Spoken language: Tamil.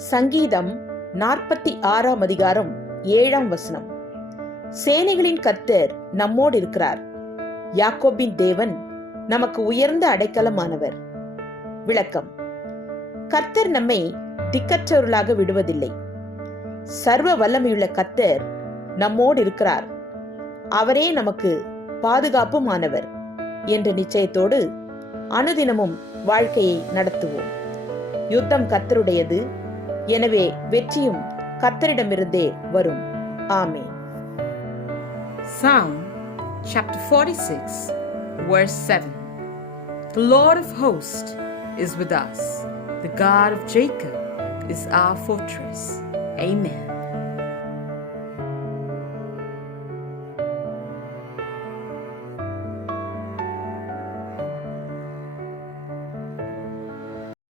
சங்கீதம் நாற்பத்தி ஆறாம் அதிகாரம் ஏழாம் வசனம். சேனைகளின் கர்த்தர் நம்மோடு இருக்கிறார். யாக்கோபின் தேவன் நமக்கு உயர்ந்த அடைக்கலமானவர். விளக்கம். கர்த்தர் நம்மை திக்கற்றவர்களாக விடுவதில்லை. சர்வ வல்லமையுள்ள கர்த்தர் நம்மோடு இருக்கிறார். அவரே நமக்கு பாதுகாப்புமானவர் என்ற நிச்சயத்தோடு அனுதினமும் வாழ்க்கையை நடத்துவோம். யுத்தம் கத்தருடையது எனவே வெற்றியும் கர்த்தரிடமிருந்தே வரும் ஆமே Psalm chapter 46, verse 7. The Lord of hosts is with us, the God of Jacob is our fortress. Amen.